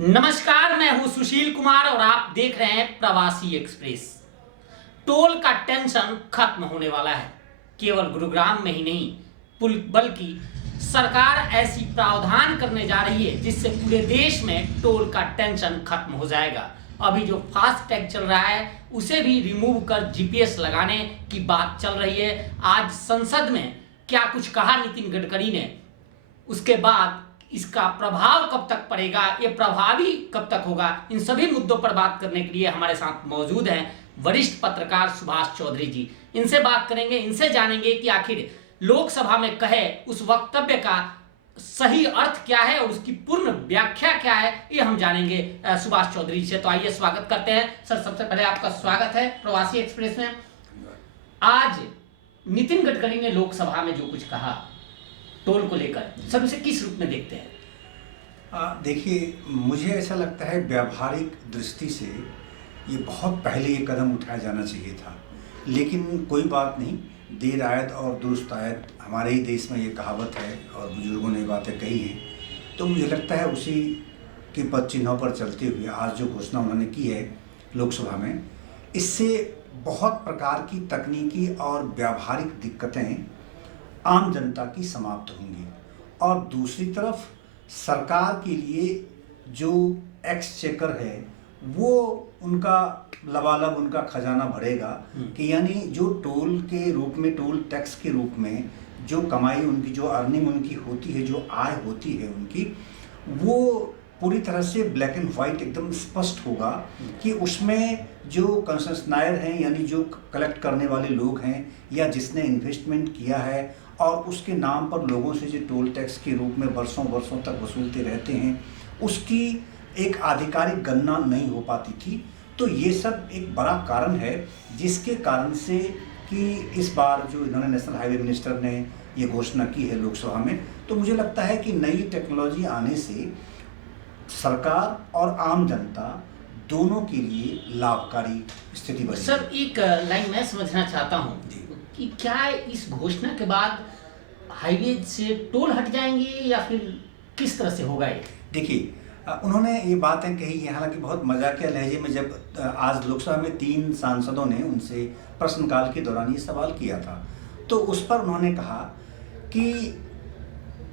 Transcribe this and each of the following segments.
नमस्कार, मैं हूं सुशील कुमार और आप देख रहे हैं प्रवासी एक्सप्रेस। टोल का टेंशन खत्म होने वाला है। केवल गुरुग्राम में ही नहीं बल्कि सरकार ऐसी प्रावधान करने जा रही है जिससे पूरे देश में टोल का टेंशन खत्म हो जाएगा। अभी जो फास्ट टैग चल रहा है उसे भी रिमूव कर जीपीएस लगाने की बात चल रही है। आज संसद में क्या कुछ कहा नितिन गडकरी ने, उसके बाद इसका प्रभाव कब तक पड़ेगा, ये प्रभावी कब तक होगा, इन सभी मुद्दों पर बात करने के लिए हमारे साथ मौजूद हैं वरिष्ठ पत्रकार सुभाष चौधरी जी। इनसे बात करेंगे, इनसे जानेंगे कि आखिर लोकसभा में कहे उस वक्तव्य का सही अर्थ क्या है और उसकी पूर्ण व्याख्या क्या है, ये हम जानेंगे सुभाष चौधरी से। तो आइए स्वागत करते हैं सर। सबसे पहले आपका स्वागत है प्रवासी एक्सप्रेस में। आज नितिन गडकरी ने लोकसभा में जो कुछ कहा टोल को लेकर, सब इसे किस रूप में देखते हैं? देखिए, मुझे ऐसा लगता है व्यावहारिक दृष्टि से ये बहुत पहले ये कदम उठाया जाना चाहिए था, लेकिन कोई बात नहीं, देर आयत और दुरुस्त आयत, हमारे ही देश में ये कहावत है और बुजुर्गों ने बातें कही हैं। तो मुझे लगता है उसी के पद चिन्हों पर चलते हुए आज जो घोषणा उन्होंने की है लोकसभा में, इससे बहुत प्रकार की तकनीकी और व्यावहारिक दिक्कतें आम जनता की समाप्त होंगी और दूसरी तरफ सरकार के लिए जो एक्सचेकर है वो उनका लबालब, उनका खजाना बढ़ेगा कि यानी जो टोल के रूप में, टोल टैक्स के रूप में जो कमाई उनकी, जो अर्निंग उनकी होती है, जो आय होती है उनकी, वो पूरी तरह से ब्लैक एंड वाइट एकदम स्पष्ट होगा कि उसमें जो कंसेशनायर हैं यानी जो कलेक्ट करने वाले लोग हैं या जिसने इन्वेस्टमेंट किया है और उसके नाम पर लोगों से जो टोल टैक्स के रूप में वर्षों वर्षों तक वसूलते रहते हैं, उसकी एक आधिकारिक गणना नहीं हो पाती थी। तो ये सब एक बड़ा कारण है जिसके कारण से कि इस बार जो इन्होंने नेशनल हाईवे मिनिस्टर ने ये घोषणा की है लोकसभा में, तो मुझे लगता है कि नई टेक्नोलॉजी आने से सरकार और आम जनता दोनों के लिए लाभकारी स्थिति बनी। सर, एक लाइन मैं समझना चाहता हूँ कि क्या इस घोषणा के बाद हाईवे से टोल हट जाएंगे या फिर किस तरह से होगा ये? देखिए, उन्होंने ये बातें कही है, हालांकि बहुत मजाकिया लहजे में। जब आज लोकसभा में 3 सांसदों ने उनसे प्रश्नकाल के दौरान ये सवाल किया था, तो उस पर उन्होंने कहा कि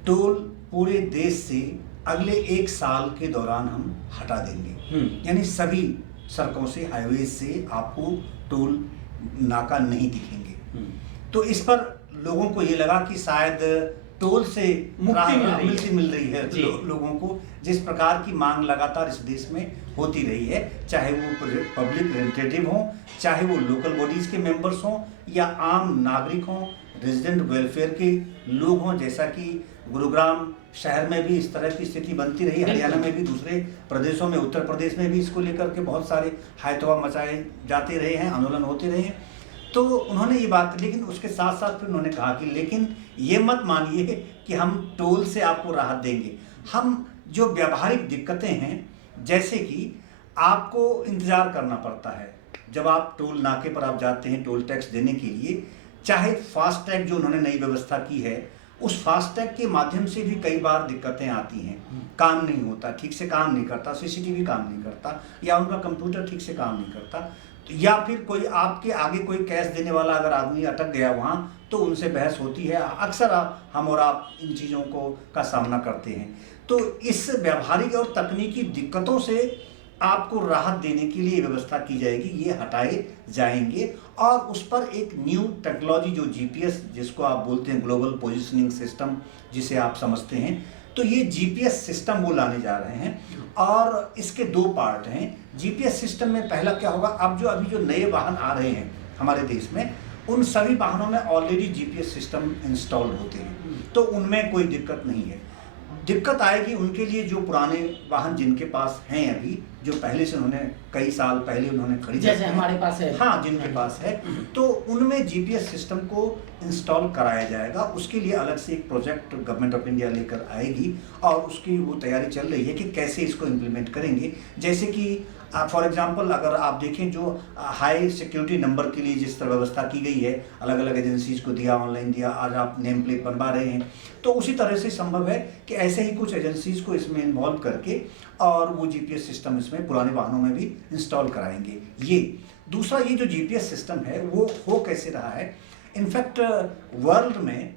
टोल पूरे देश से अगले 1 साल के दौरान हम हटा देंगे, यानी सभी सड़कों से, हाईवे से आपको टोल नाका नहीं दिखेंगे। तो इस पर लोगों को ये लगा कि शायद टोल से मुक्ति मिल रही है लोगों को, जिस प्रकार की मांग लगातार इस देश में होती रही है, चाहे वो पब्लिक रिप्रेजेंटेटिव हों, चाहे वो लोकल बॉडीज के मेंबर्स हों या आम नागरिक हों, रेजिडेंट वेलफेयर के लोग हों। जैसा कि गुरुग्राम शहर में भी इस तरह की स्थिति बनती रही, हरियाणा में भी, दूसरे प्रदेशों में, उत्तर प्रदेश में भी इसको लेकर के बहुत सारे हायतवा मचाए जाते रहे हैं, आंदोलन होते रहे हैं। तो उन्होंने ये बात, लेकिन उसके साथ साथ फिर उन्होंने कहा कि लेकिन ये मत मानिए कि हम टोल से आपको राहत देंगे। हम जो व्यावहारिक दिक्कतें हैं, जैसे कि आपको इंतज़ार करना पड़ता है जब आप टोल नाके पर आप जाते हैं टोल टैक्स देने के लिए, चाहे फास्ट टैग जो उन्होंने नई व्यवस्था की है, उस फास्ट टैग के माध्यम से भी कई बार दिक्कतें आती हैं। काम नहीं होता, ठीक से काम नहीं करता, सीसीटीवी काम नहीं करता, या उनका कंप्यूटर ठीक से काम नहीं करता, या फिर कोई आपके आगे कोई कैश देने वाला अगर आदमी अटक गया वहाँ, तो उनसे बहस होती है। अक्सर हम और आप इन चीज़ों का सामना करते हैं। तो इस व्यावहारिक और तकनीकी दिक्कतों से आपको राहत देने के लिए व्यवस्था की जाएगी, ये हटाए जाएंगे और उस पर एक न्यू टेक्नोलॉजी जो जीपीएस, जिसको आप बोलते हैं ग्लोबल पोजिशनिंग सिस्टम, जिसे आप समझते हैं, तो ये जीपीएस सिस्टम वो लाने जा रहे हैं और इसके 2 पार्ट हैं। जीपीएस सिस्टम में पहला क्या होगा, अब जो नए वाहन आ रहे हैं हमारे देश में, उन सभी वाहनों में ऑलरेडी जीपीएस सिस्टम इंस्टॉल्ड होते हैं, तो उनमें कोई दिक्कत नहीं है। दिक्कत आएगी उनके लिए जो पुराने वाहन जिनके पास हैं अभी, जो पहले से उन्होंने कई साल पहले उन्होंने खरीदे, जैसे हमारे पास है, हाँ, जिनके पास है, तो उनमें जीपीएस सिस्टम को इंस्टॉल कराया जाएगा। उसके लिए अलग से एक प्रोजेक्ट गवर्नमेंट ऑफ इंडिया लेकर आएगी और उसकी वो तैयारी चल रही है कि कैसे इसको इम्प्लीमेंट करेंगे। जैसे कि फॉर एग्जांपल अगर आप देखें जो हाई सिक्योरिटी नंबर के लिए जिस तरह व्यवस्था की गई है, अलग अलग एजेंसीज को दिया, ऑनलाइन दिया, आज आप नेम प्लेट बनवा रहे हैं, तो उसी तरह से संभव है कि ऐसे ही कुछ एजेंसीज को इसमें इन्वॉल्व करके और वो जीपीएस सिस्टम इसमें पुराने वाहनों में भी इंस्टॉल कराएंगे। ये दूसरा, ये जो जीपीएस सिस्टम है वो हो कैसे रहा है, इनफैक्ट वर्ल्ड में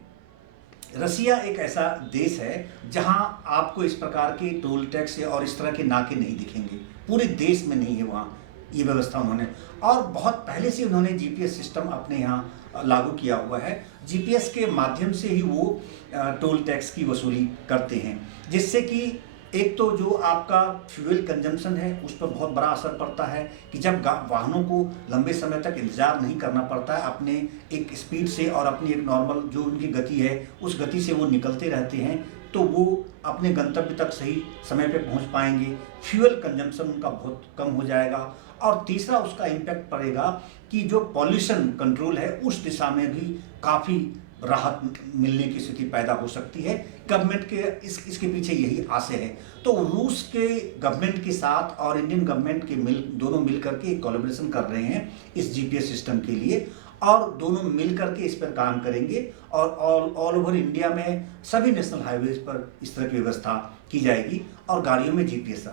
रसिया एक ऐसा देश है जहां आपको इस प्रकार के टोल टैक्स और इस तरह के नाके नहीं दिखेंगे, पूरे देश में नहीं है वहाँ ये व्यवस्था उन्होंने, और बहुत पहले से उन्होंने जीपीएस सिस्टम अपने यहाँ लागू किया हुआ है। जीपीएस के माध्यम से ही वो टोल टैक्स की वसूली करते हैं, जिससे कि एक तो जो आपका फ्यूल कंजम्पशन है उस पर बहुत बड़ा असर पड़ता है कि जब वाहनों को लंबे समय तक इंतजार नहीं करना पड़ता है, अपने एक स्पीड से और अपनी एक नॉर्मल जो उनकी गति है उस गति से वो निकलते रहते हैं, तो वो अपने गंतव्य तक सही समय पे पहुंच पाएंगे, फ्यूल कंजम्पशन उनका बहुत कम हो जाएगा। और तीसरा उसका इम्पैक्ट पड़ेगा कि जो पॉल्यूशन कंट्रोल है उस दिशा में भी काफ़ी राहत मिलने की स्थिति पैदा हो सकती है। गवर्नमेंट के इसके पीछे यही आशय है। तो रूस के गवर्नमेंट के साथ और इंडियन गवर्नमेंट के दोनों मिल करके एक कोलैबोरेशन कर रहे हैं इस जीपीएस सिस्टम के लिए, और दोनों मिल करके इस पर काम करेंगे और ऑल ओवर इंडिया में सभी नेशनल हाईवेज पर इस तरह की व्यवस्था की जाएगी और गाड़ियों में जीपीएस।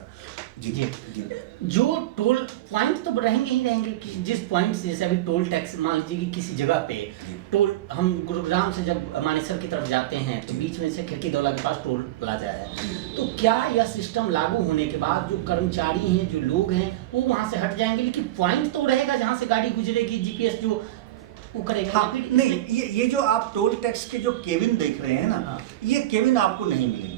जी जी जी जो टोल पॉइंट तो रहेंगे ही रहेंगे कि जिस पॉइंट से, जैसे अभी टोल टैक्स मान लीजिए कि किसी जगह पे टोल, हम गुरुग्राम से जब मानेसर की तरफ जाते हैं तो बीच में से खिड़कीदौला के पास टोल प्लाजा है, तो क्या यह सिस्टम लागू होने के बाद जो कर्मचारी हैं, जो लोग हैं, वो वहाँ से हट जाएंगे, लेकिन पॉइंट तो रहेगा जहाँ से गाड़ी गुजरेगी, जीपीएस जो वो करेगा? हाँ, नहीं, ये जो आप टोल टैक्स के जो केबिन देख रहे हैं ना, हाँ। ये केबिन आपको नहीं मिलेंगे।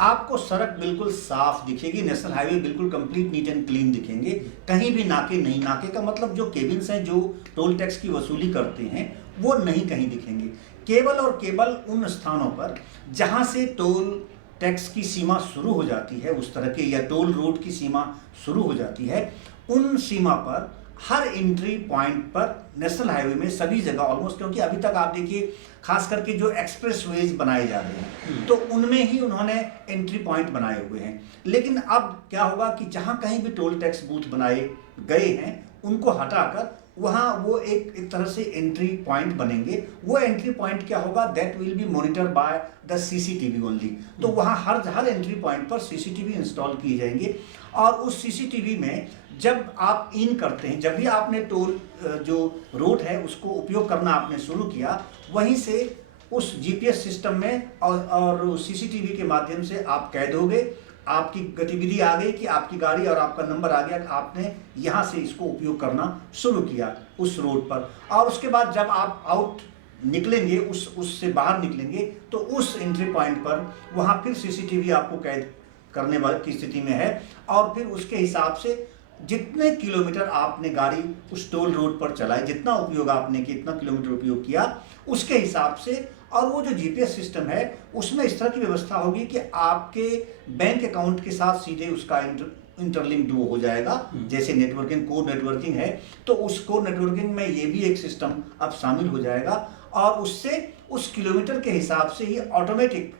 आपको सड़क बिल्कुल साफ दिखेगी, नेशनल हाईवे बिल्कुल कंप्लीट नीट एंड क्लीन दिखेंगे, कहीं भी नाके नहीं। नाके का मतलब जो केबिन्स हैं जो टोल टैक्स की वसूली करते हैं वो नहीं कहीं दिखेंगे, केवल और केवल उन स्थानों पर जहां से टोल टैक्स की सीमा शुरू हो जाती है, उस तरह के, या टोल रोड की सीमा शुरू हो जाती है, उन सीमा पर हर एंट्री पॉइंट पर नेशनल हाईवे में सभी जगह ऑलमोस्ट, क्योंकि अभी तक आप देखिए खास करके जो एक्सप्रेस वेज बनाए जा रहे हैं तो उनमें ही उन्होंने एंट्री पॉइंट बनाए हुए हैं। लेकिन अब क्या होगा कि जहां कहीं भी टोल टैक्स बूथ बनाए गए हैं उनको हटाकर वहां वो एक तरह से एंट्री पॉइंट बनेंगे। वो एंट्री पॉइंट क्या होगा, that will be monitor by the CCTV only. तो वहां हर एंट्री पॉइंट पर सीसीटीवी इंस्टॉल किए जाएंगे और उस सीसीटीवी में जब आप इन करते हैं, जब भी आपने टोल जो रोड है उसको उपयोग करना आपने शुरू किया, वहीं से उस जीपीएस सिस्टम में और सीसीटीवी के माध्यम से आप कैद हो गए, आपकी गतिविधि आ गई कि आपकी गाड़ी और आपका नंबर आ गया कि आपने यहाँ से इसको उपयोग करना शुरू किया उस रोड पर। और उसके बाद जब आप आउट निकलेंगे, उससे बाहर निकलेंगे, तो उस एंट्री पॉइंट पर वहाँ फिर सीसीटीवी आपको कैद करने वाली की स्थिति में है और फिर उसके हिसाब से जितने किलोमीटर आपने गाड़ी उस टोल रोड पर चलाए, जितना उपयोग आपने किया, इतना किलोमीटर उपयोग किया, उसके हिसाब से। और वो जो जीपीएस सिस्टम है उसमें इस तरह की व्यवस्था होगी कि आपके बैंक अकाउंट के साथ सीधे उसका इंटरलिंक्ड वो हो जाएगा। जैसे नेटवर्किंग, कोर नेटवर्किंग है, तो उस कोर नेटवर्किंग में ये भी एक सिस्टम अब शामिल हो जाएगा और उससे उस किलोमीटर के हिसाब से ही ऑटोमेटिक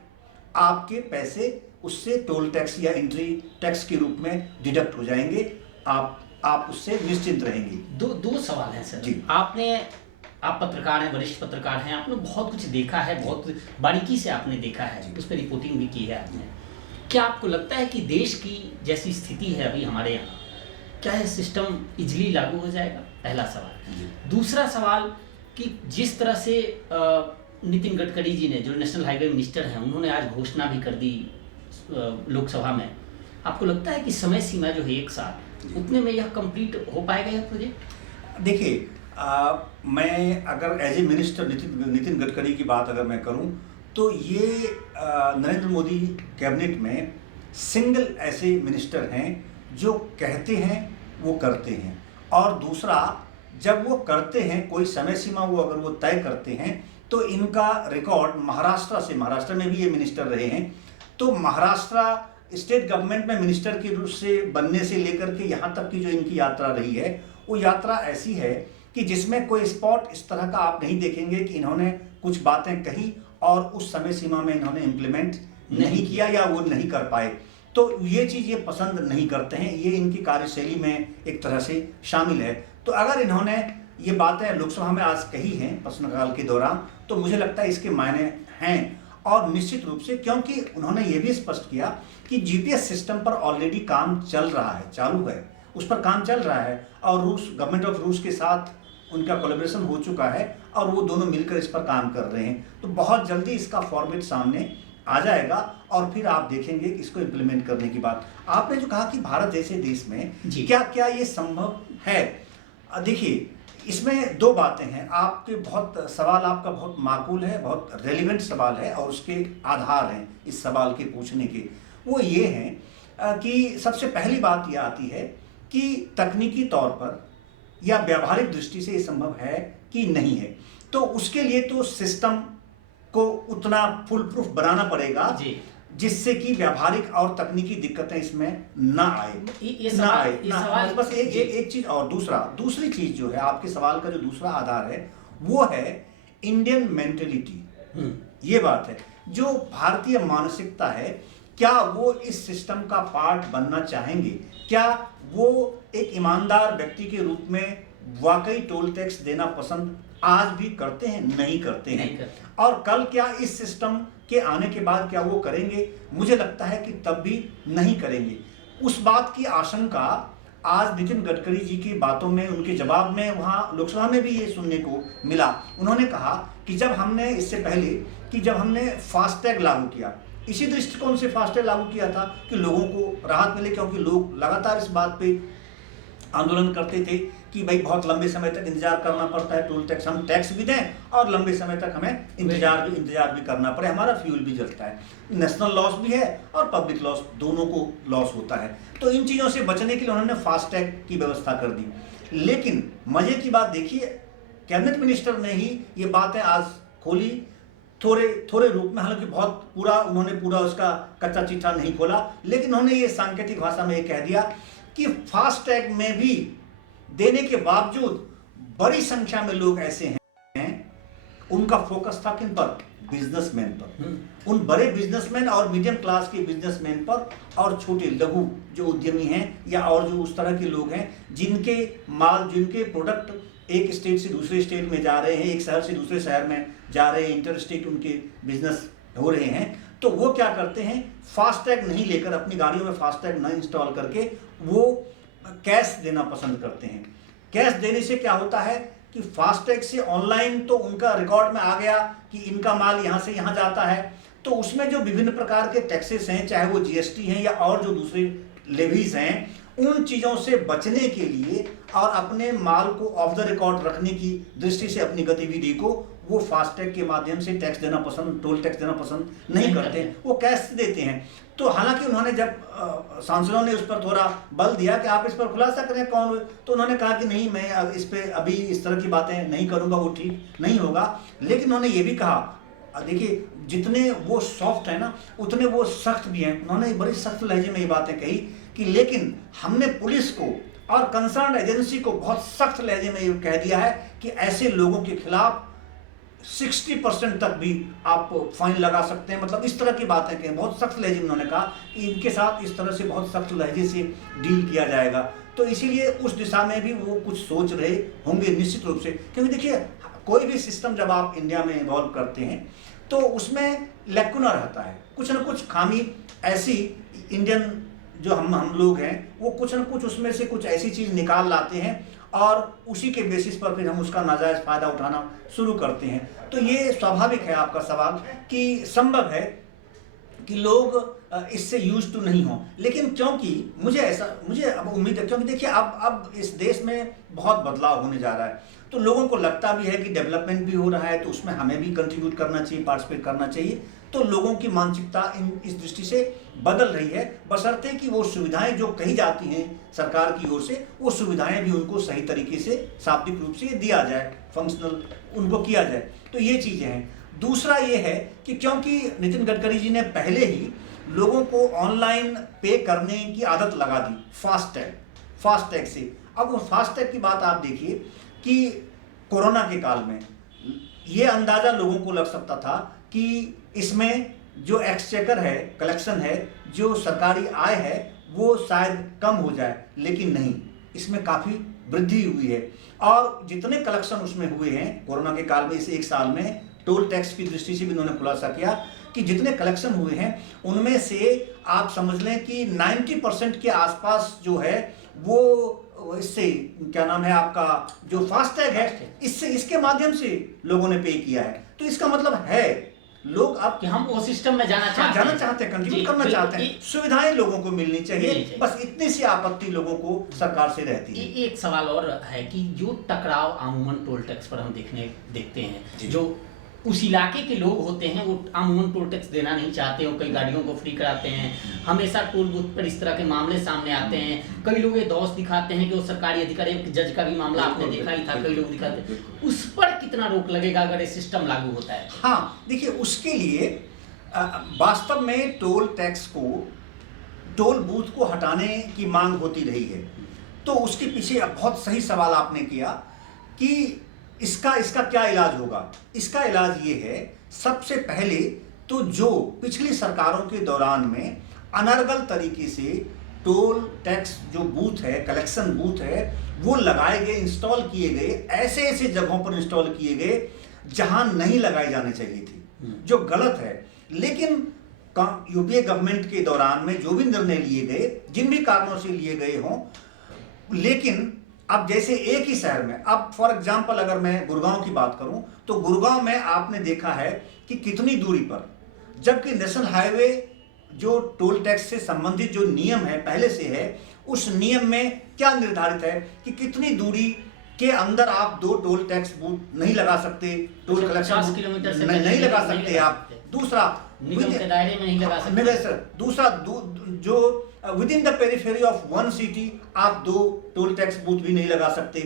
आपके पैसे उससे टोल टैक्स या एंट्री टैक्स के रूप में डिडक्ट हो जाएंगे। आप उससे निश्चिंत रहेंगे। दो सवाल हैं सर जी। आप पत्रकार हैं, वरिष्ठ पत्रकार हैं, आपने बहुत कुछ देखा है, बहुत बारीकी से आपने देखा है, उस पर रिपोर्टिंग भी की है आपने। क्या आपको लगता है कि देश की जैसी स्थिति है अभी हमारे यहाँ, क्या यह सिस्टम इजली लागू हो जाएगा? पहला सवाल। दूसरा सवाल कि जिस तरह से नितिन गडकरी जी ने, जो नेशनल हाईवे मिनिस्टर हैं, उन्होंने आज घोषणा भी कर दी लोकसभा में, आपको लगता है कि समय सीमा जो है 1 साल, उतने में यह कंप्लीट हो पाएगा यह प्रोजेक्ट? देखिए, मैं अगर as a minister Nitin Gadkari की बात अगर मैं करूं तो ये नरेंद्र मोदी कैबिनेट में सिंगल ऐसे मिनिस्टर हैं जो कहते हैं वो करते हैं। और दूसरा, जब वो करते हैं कोई समय सीमा वो अगर वो तय करते हैं तो इनका रिकॉर्ड महाराष्ट्र में भी ये मिनिस्टर रहे हैं, तो महाराष्ट्र स्टेट गवर्नमेंट में मिनिस्टर के रूप से बनने से लेकर के यहाँ तक की जो इनकी यात्रा रही है, वो यात्रा ऐसी है कि जिसमें कोई स्पॉट इस तरह का आप नहीं देखेंगे कि इन्होंने कुछ बातें कही और उस समय सीमा में इन्होंने इम्प्लीमेंट नहीं किया या वो नहीं कर पाए। तो ये चीज़ ये पसंद नहीं करते हैं, ये इनकी कार्यशैली में एक तरह से शामिल है। तो अगर इन्होंने ये बातें लोकसभा में आज कही हैं प्रश्नकाल के दौरान, तो मुझे लगता है इसके मायने हैं। और निश्चित रूप से, क्योंकि उन्होंने ये भी स्पष्ट किया कि जीपीएस सिस्टम पर ऑलरेडी काम चल रहा है, चालू है, उस पर काम चल रहा है, और रूस गवर्नमेंट ऑफ रूस के साथ उनका कोलैबोरेशन हो चुका है और वो दोनों मिलकर इस पर काम कर रहे हैं। तो बहुत जल्दी इसका फॉर्मेट सामने आ जाएगा और फिर आप देखेंगे कि इसको इम्प्लीमेंट करने की बात। आपने जो कहा कि भारत जैसे देश में क्या क्या ये संभव है, देखिए इसमें दो बातें हैं। आपके बहुत सवाल आपका बहुत माकूल है, बहुत रेलिवेंट सवाल है, और उसके आधार हैं इस सवाल के पूछने के। वो ये हैं कि सबसे पहली बात ये आती है कि तकनीकी तौर पर या व्यावहारिक दृष्टि से ये संभव है कि नहीं है। तो उसके लिए तो सिस्टम को उतना फुल प्रूफ बनाना पड़ेगा जिससे कि व्यावहारिक और तकनीकी दिक्कतें इसमें ना आए। बस एक चीज और दूसरी चीज जो है, आपके सवाल का जो दूसरा आधार है वो है इंडियन मेंटेलिटी। ये बात है, जो भारतीय मानसिकता है, क्या वो इस सिस्टम का पार्ट बनना चाहेंगे? क्या वो एक ईमानदार व्यक्ति के रूप में वाकई टोल टैक्स देना पसंद आज भी करते हैं? नहीं करते हैं। और कल क्या इस सिस्टम के आने के बाद क्या वो करेंगे? मुझे लगता है कि तब भी नहीं करेंगे। उस बात की आशंका आज नितिन गडकरी जी की बातों में, उनके जवाब में, वहाँ लोकसभा में भी ये सुनने को मिला। उन्होंने कहा कि जब हमने इससे पहले कि जब हमने फास्टैग लागू किया, इसी दृष्टिकोण से फास्टैग लागू किया था कि लोगों को राहत मिले, क्योंकि लोग लगातार इस बात पे आंदोलन करते थे कि भाई बहुत लंबे समय तक इंतजार करना पड़ता है, टोल टैक्स, हम टैक्स भी दें और लंबे समय तक हमें इंतजार भी करना पड़े, हमारा फ्यूल भी जलता है, नेशनल लॉस भी है और पब्लिक लॉस, दोनों को लॉस होता है। तो इन चीज़ों से बचने के लिए उन्होंने फास्टैग की व्यवस्था कर दी। लेकिन मजे की बात देखिए, कैबिनेट मिनिस्टर ने ही ये बातें आज खोली, थोड़े रूप में, हालांकि बहुत उन्होंने पूरा उसका कच्चा चिट्ठा नहीं खोला, लेकिन उन्होंने ये सांकेतिक भाषा में ये कह दिया कि फास्टैग में भी देने के बावजूद बड़ी संख्या में लोग ऐसे हैं, उनका फोकस था किन पर? बिजनेसमैन पर, उन बड़े बिजनेसमैन और मीडियम क्लास के बिजनेसमैन पर, और छोटे लघु जो उद्यमी हैं या और जो उस तरह के लोग हैं जिनके प्रोडक्ट एक स्टेट से दूसरे स्टेट में जा रहे हैं, एक शहर से दूसरे शहर में जा रहे हैं, इंटर स्टेट उनके बिजनेस हो रहे हैं। तो वो क्या करते हैं, फास्टैग नहीं लेकर, अपनी गाड़ियों में फास्टैग न इंस्टॉल करके वो कैश देना पसंद करते हैं। कैश देने से क्या होता है कि फास्टैग से ऑनलाइन तो उनका रिकॉर्ड में आ गया कि इनका माल यहाँ से यहाँ जाता है, तो उसमें जो विभिन्न प्रकार के टैक्सेस हैं, चाहे वो जीएसटी हैं या और जो दूसरे लेवीज हैं, उन चीज़ों से बचने के लिए और अपने माल को ऑफ द रिकॉर्ड रखने की दृष्टि से अपनी गतिविधि को वो फास्टैग के माध्यम से टोल टैक्स देना पसंद नहीं करते हैं, वो कैश देते हैं। तो हालांकि उन्होंने जब सांसदों ने उस पर थोड़ा बल दिया कि आप इस पर खुलासा करें कौन, तो उन्होंने कहा कि नहीं, मैं इस पर अभी इस तरह की बातें नहीं करूंगा, वो ठीक नहीं होगा। लेकिन उन्होंने ये भी कहा, देखिए जितने वो सॉफ्ट है ना उतने वो सख्त भी हैं। उन्होंने बड़ी सख्त लहजे में ये बातें कही कि लेकिन हमने पुलिस को और कंसर्न एजेंसी को बहुत सख्त लहजे में ये कह दिया है कि ऐसे लोगों के खिलाफ 60% तक भी आप फाइन लगा सकते हैं। मतलब इस तरह की बातें कहें, बहुत सख्त लहजे में उन्होंने कहा कि इनके साथ इस तरह से बहुत सख्त लहजे से डील किया जाएगा। तो इसीलिए उस दिशा में भी वो कुछ सोच रहे होंगे निश्चित रूप से, क्योंकि देखिए कोई भी सिस्टम जब आप इंडिया में इन्वॉल्व करते हैं तो उसमें लैकुना रहता है, कुछ न कुछ खामी ऐसी, इंडियन जो हम लोग हैं वो कुछ न कुछ उसमें से कुछ ऐसी चीज़ निकाल लाते हैं और उसी के बेसिस पर फिर हम उसका नाजायज़ फ़ायदा उठाना शुरू करते हैं। तो ये स्वाभाविक है आपका सवाल कि संभव है कि लोग इससे यूज टू नहीं हो, लेकिन क्योंकि मुझे अब उम्मीद है, क्योंकि देखिए अब इस देश में बहुत बदलाव होने जा रहा है, तो लोगों को लगता भी है कि डेवलपमेंट भी हो रहा है, तो उसमें हमें भी कंट्रीब्यूट करना चाहिए, पार्टिसिपेट करना चाहिए। तो लोगों की मानसिकता इस दृष्टि से बदल रही है, बशर्ते कि वो सुविधाएं जो कही जाती हैं सरकार की ओर से, वो सुविधाएं भी उनको सही तरीके से शाब्दिक रूप से दिया जाए, फंक्शनल उनको किया जाए। तो ये चीज़ें हैं। दूसरा ये है कि क्योंकि नितिन गडकरी जी ने पहले ही लोगों को ऑनलाइन पे करने की आदत लगा दी फास्टैग से। अब वो फास्टैग की बात आप देखिए कि कोरोना के काल में ये अंदाज़ा लोगों को लग सकता था कि इसमें जो एक्सचेकर है, कलेक्शन है, जो सरकारी आय है, वो शायद कम हो जाए, लेकिन नहीं, इसमें काफ़ी वृद्धि हुई है। और जितने कलेक्शन उसमें हुए हैं कोरोना के काल में, इस एक साल में टोल टैक्स की दृष्टि से भी उन्होंने खुलासा किया कि जितने कलेक्शन हुए हैं उनमें से आप समझ लें कि 90% के आसपास जो है वो इससे क्या नाम है आपका जो फास्टैग है, इससे इसके माध्यम से लोगों ने पे किया है। तो इसका मतलब है लोग अब कि हम वो सिस्टम में जाना चाहते हैं, कंट्रीब्यूट करना चाहते हैं, सुविधाएं लोगों को मिलनी चाहिए, बस इतनी सी आपत्ति लोगों को सरकार से रहती है। एक सवाल और है कि जो टकराव अमूमन टोल टैक्स पर हम देखते हैं, जो उस इलाके के लोग होते हैं वो अमूमन टोल टैक्स देना नहीं चाहते, वो कई गाड़ियों को फ्री कराते हैं, हमेशा टोल बूथ पर इस तरह के मामले सामने आते हैं। कई लोग ये दोष दिखाते हैं कि वो सरकारी अधिकारी, जज का भी मामला आपने देखा ही था, कई लोग दिखाते हैं, उस पर कितना रोक लगेगा अगर ये सिस्टम लागू होता है? हाँ, देखिए, उसके लिए वास्तव में टोल टैक्स को, टोल बूथ को हटाने की मांग होती रही है। तो उसके पीछे बहुत सही सवाल आपने किया कि इसका क्या इलाज होगा। इसका इलाज ये है, सबसे पहले तो जो पिछली सरकारों के दौरान में अनर्गल तरीके से टोल टैक्स जो बूथ है, कलेक्शन बूथ है, वो लगाए गए, इंस्टॉल किए गए, ऐसे ऐसे जगहों पर इंस्टॉल किए गए जहां नहीं लगाई जानी चाहिए थी, जो गलत है। लेकिन यूपीए गवर्नमेंट के दौरान में जो भी निर्णय लिए गए, जिन भी कारणों से लिए गए हों, लेकिन अब जैसे एक ही शहर में, अब फॉर एग्जांपल अगर मैं गुड़गांव की बात करूं तो गुड़गांव में आपने देखा है कि कितनी दूरी पर, जबकि नेशनल हाईवे जो टोल टैक्स से संबंधित जो नियम है पहले से है, उस नियम में क्या निर्धारित है कि कितनी दूरी के अंदर आप 2 टोल टैक्स बूथ नहीं लगा सकते, टोल कलेक्शन 50 किलोमीटर से नहीं लगा सकते आप। दूसरा, निगम के दायरे में नहीं लगा सकते। दूसरा, जो with in the periphery of 1 city आप 2 टोल टैक्स बूथ भी नहीं लगा सकते।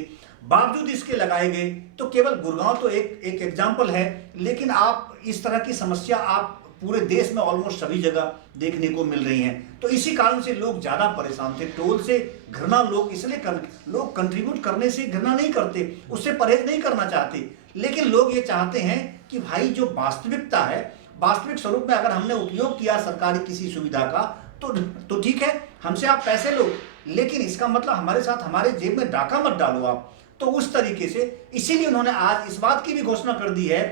बावजूद इसके लगाए गए, तो केवल गुड़गांव तो एक एग्जाम्पल है, लेकिन आप इस तरह की समस्या आप पूरे देश में ऑलमोस्ट सभी जगह देखने को मिल रही हैं। तो इसी कारण से लोग ज़्यादा परेशान थे। टोल से घृणा लोग इसलिए लोग कंट्रीब्यूट करने से घृणा नहीं करते, उससे परहेज नहीं करना चाहते, लेकिन लोग ये चाहते हैं कि भाई जो वास्तविकता है, वास्तविक स्वरूप में अगर हमने उपयोग किया सरकारी किसी सुविधा का तो ठीक है, हमसे आप पैसे लो, लेकिन इसका मतलब हमारे साथ हमारे जेब में डाका मत डालो आप। तो उस तरीके से, इसीलिए उन्होंने आज इस बात की भी घोषणा कर दी है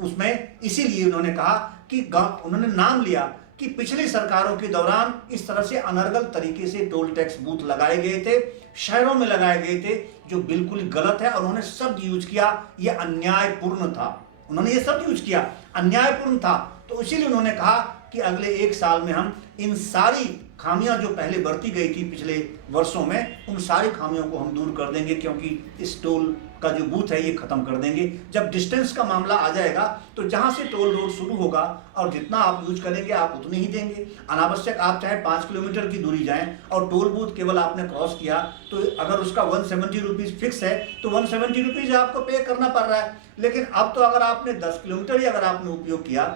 उसमें, इसीलिए उन्होंने कहा कि उन्होंने नाम लिया कि पिछली सरकारों के दौरान इस तरह से अनर्गल तरीके से टोल टैक्स बूथ लगाए गए थे, शहरों में लगाए गए थे, जो बिल्कुल गलत है। और उन्होंने शब्द यूज किया, यह अन्यायपूर्ण था, उन्होंने ये शब्द यूज किया, अन्यायपूर्ण था। तो इसीलिए उन्होंने कहा कि अगले 1 साल में हम इन सारी खामियां जो पहले बरती गई थी पिछले वर्षों में, उन सारी खामियों को हम दूर कर देंगे, क्योंकि इस टोल का जो बूथ है ये खत्म कर देंगे। जब डिस्टेंस का मामला आ जाएगा तो जहां से टोल रोड शुरू होगा और जितना आप यूज करेंगे आप उतने ही देंगे। अनावश्यक आप चाहे 5 किलोमीटर की दूरी जाएं और टोल बूथ केवल आपने क्रॉस किया तो अगर उसका 170 रुपीज़ फिक्स है तो 170 रुपीज़ आपको पे करना पड़ रहा है। लेकिन अब तो अगर आपने 10 किलोमीटर ही अगर आपने उपयोग किया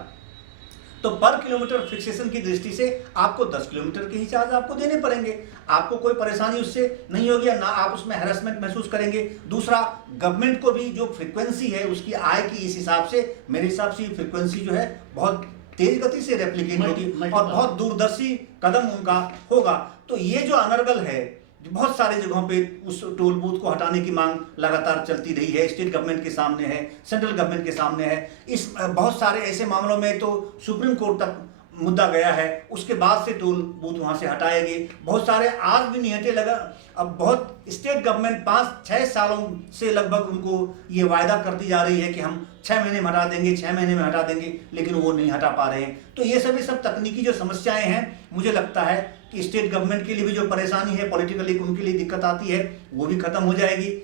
तो पर किलोमीटर फिक्सेशन की दृष्टि से आपको 10 किलोमीटर के ही चार्ज आपको देने पड़ेंगे। आपको कोई परेशानी उससे नहीं होगी, ना आप उसमें हैरेसमेंट महसूस करेंगे। दूसरा, गवर्नमेंट को भी जो फ्रीक्वेंसी है उसकी आय की इस हिसाब से, मेरे हिसाब से फ्रीक्वेंसी जो है बहुत तेज गति से रेप्लिकेट होगी और बहुत दूरदर्शी कदम उनका होगा। तो ये जो अनर्गल है, बहुत सारे जगहों पे उस टोल बूथ को हटाने की मांग लगातार चलती रही है, स्टेट गवर्नमेंट के सामने है, सेंट्रल गवर्नमेंट के सामने है। इस बहुत सारे ऐसे मामलों में तो सुप्रीम कोर्ट तक मुद्दा गया है, उसके बाद से टोल बूथ वहां से हटाए गए। बहुत सारे आज भी नहीं हटे, लगा अब बहुत स्टेट गवर्नमेंट 5-6 सालों से लगभग उनको ये वायदा करती जा रही है कि हम 6 महीने में हटा देंगे, 6 महीने में हटा देंगे, लेकिन वो नहीं हटा पा रहे हैं। तो ये सब तकनीकी जो समस्याएं हैं, मुझे लगता है कि स्टेट गवर्नमेंट के लिए भी जो परेशानी है, पॉलिटिकली उनके लिए दिक्कत आती है, वो भी खत्म हो जाएगी।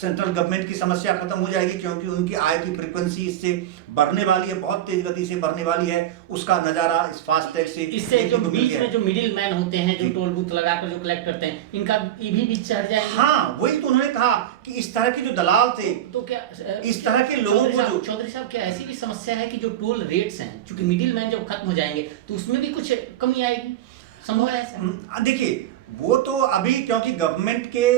सेंट्रल गवर्नमेंट की समस्या खत्म हो जाएगी, क्योंकि उनकी आय की फ्रीक्वेंसी इससे बढ़ने वाली है, बहुत तेज गति से बढ़ने वाली है। उसका नजारा इस फास्टैग से, इससे जो बीच में जो मिडिल मैन होते हैं, जो टोल बूथ लगाकर जो कलेक्ट करते हैं, इनका ये भी बीच चढ़ जाएगा। हाँ, वही तो उन्होंने कहा कि इस तरह के जो दलाल थे, तो क्या इस तरह के लोगों को जो चौधरी साहब, क्या ऐसी भी समस्या है कि जो टोल रेट्स हैं, चूंकि मिडिल मैन जब खत्म हो जाएंगे तो उसमें भी कुछ कमी आएगी, संभव है ऐसा? देखिए, वो तो अभी क्योंकि गवर्नमेंट के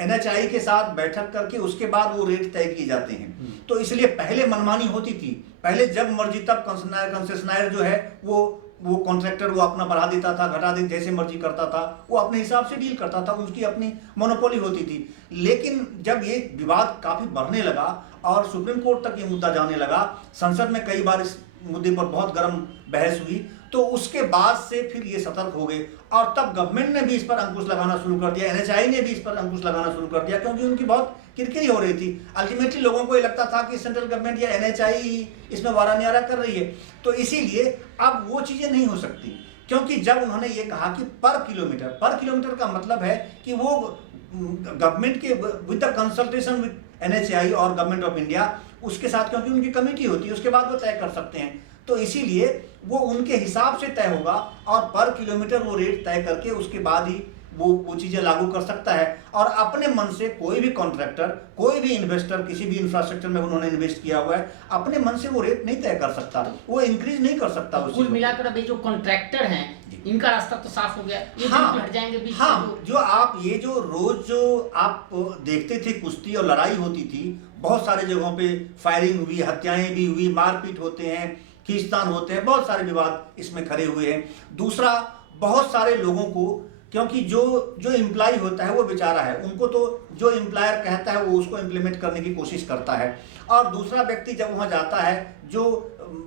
NHAI के साथ बैठक करके उसके बाद वो रेट तय किए जाते हैं। तो इसलिए पहले मनमानी होती थी, पहले जब मर्जी तब कंसेशनायर जो है वो कॉन्ट्रैक्टर वो अपना बढ़ा देता था, घटा देता, जैसे मर्जी करता था, वो अपने हिसाब से डील करता था, उसकी अपनी मोनोपोली होती थी। लेकिन जब ये विवाद काफी बढ़ने लगा और सुप्रीम कोर्ट तक ये मुद्दा जाने लगा, संसद में कई बार इस मुद्दे पर बहुत गर्म बहस हुई, तो उसके बाद से फिर ये सतर्क हो गए और तब गवर्नमेंट ने भी इस पर अंकुश लगाना शुरू कर दिया, NHAI ने भी इस पर अंकुश लगाना शुरू कर दिया, क्योंकि उनकी बहुत किरकिरी हो रही थी। अल्टीमेटली लोगों को ये लगता था कि सेंट्रल गवर्नमेंट या NHAI इसमें वारा न्यारा कर रही है। तो इसीलिए अब वो चीजें नहीं हो सकती, क्योंकि जब उन्होंने ये कहा कि पर किलोमीटर का मतलब है कि वो गवर्नमेंट के with the consultation with NHAI और गवर्नमेंट ऑफ इंडिया, उसके साथ, क्योंकि उनकी कमेटी होती है, उसके बाद वो तय कर सकते हैं। तो इसीलिए वो उनके हिसाब से तय होगा और पर किलोमीटर वो रेट तय करके उसके बाद ही वो चीजें लागू कर सकता है। और अपने मन से कोई भी कॉन्ट्रैक्टर, कोई भी इन्वेस्टर, किसी भी इंफ्रास्ट्रक्चर में उन्होंने इन्वेस्ट किया हुआ है, अपने मन से वो रेट नहीं तय कर सकता, वो इंक्रीज नहीं कर सकता। कुल मिलाकर अभी जो कॉन्ट्रैक्टर हैं इनका रास्ता तो साफ हो गया, ये हट जाएंगे बीच से। हाँ, जो आप ये जो रोज जो आप देखते थे कुश्ती और लड़ाई होती थी, बहुत सारे जगहों पे फायरिंग हुई, हत्याएं भी हुई, मारपीट होते हैं, खींचतान होते हैं, बहुत सारे विवाद इसमें खड़े हुए हैं। दूसरा, बहुत सारे लोगों को, क्योंकि जो एम्प्लॉय होता है वो बेचारा है, उनको तो जो एम्प्लॉयर कहता है वो उसको इम्प्लीमेंट करने की कोशिश करता है, और दूसरा व्यक्ति जब वहाँ जाता है, जो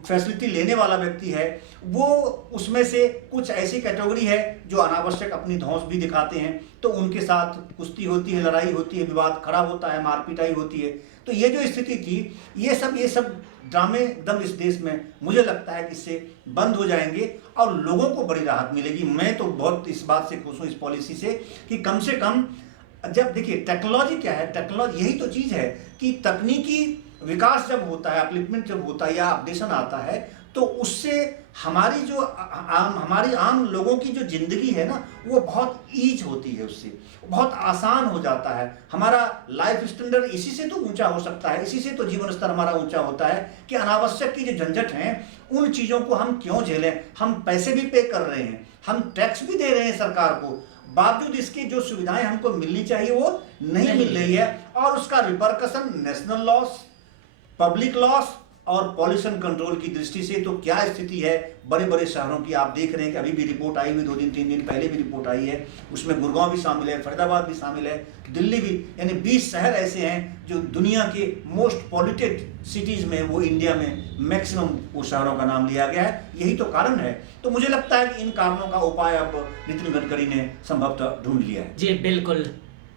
फैसिलिटी लेने वाला व्यक्ति है, वो उसमें से कुछ ऐसी कैटेगरी है जो अनावश्यक अपनी धौंस भी दिखाते हैं, तो उनके साथ कुश्ती होती है, लड़ाई होती है, विवाद खड़ा होता है, मारपीटाई होती है। तो ये जो स्थिति थी, ये सब ड्रामे एकदम इस देश में मुझे लगता है कि इससे बंद हो जाएंगे और लोगों को बड़ी राहत मिलेगी। मैं तो बहुत इस बात से खुश हूँ, इस पॉलिसी से, कि कम से कम, जब देखिए टेक्नोलॉजी क्या है, टेक्नोलॉजी यही तो चीज़ है कि तकनीकी विकास जब होता है, अपलिफ्टमेंट जब होता है या अपडेशन आता है, तो उससे हमारी आम लोगों की जो जिंदगी है ना, वो बहुत ईज होती है, उससे बहुत आसान हो जाता है। हमारा लाइफ स्टैंडर्ड इसी से तो ऊंचा हो सकता है, इसी से तो जीवन स्तर हमारा ऊंचा होता है कि अनावश्यक की जो झंझट हैं, उन चीज़ों को हम क्यों झेलें। हम पैसे भी पे कर रहे हैं, हम टैक्स भी दे रहे हैं सरकार को, बावजूद इसकी जो सुविधाएं हमको मिलनी चाहिए वो नहीं मिल रही है, और उसका repercussion national loss, public loss और पॉल्यूशन कंट्रोल की दृष्टि से तो क्या स्थिति है बड़े बड़े शहरों की। आप देख रहे हैं कि अभी भी रिपोर्ट आई हुई, 2-3 दिन पहले भी रिपोर्ट आई है, उसमें गुड़गांव भी शामिल है, फरीदाबाद भी शामिल है, दिल्ली भी, यानी 20 शहर ऐसे हैं जो दुनिया के मोस्ट पॉल्यूटेड सिटीज़ में, वो इंडिया में मैक्सिमम वो शहरों का नाम लिया गया है। यही तो कारण है। तो मुझे लगता है कि इन कारणों का उपाय अब नितिन गडकरी ने संभवतः ढूंढ लिया है। जी बिल्कुल,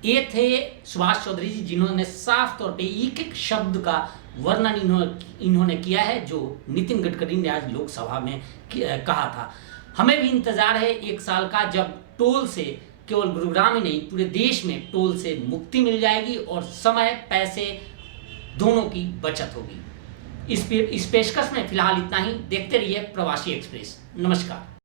ये थे सुभाष चौधरी जी, जिन्होंने साफ तौर पे एक एक शब्द का वर्णन इन्होंने किया है जो नितिन गडकरी ने आज लोकसभा में कहा था। हमें भी इंतजार है 1 साल का, जब टोल से केवल गुरुग्राम ही नहीं पूरे देश में टोल से मुक्ति मिल जाएगी और समय पैसे दोनों की बचत होगी। इस पेशकश में फिलहाल इतना ही। देखते रहिए प्रवासी एक्सप्रेस। नमस्कार।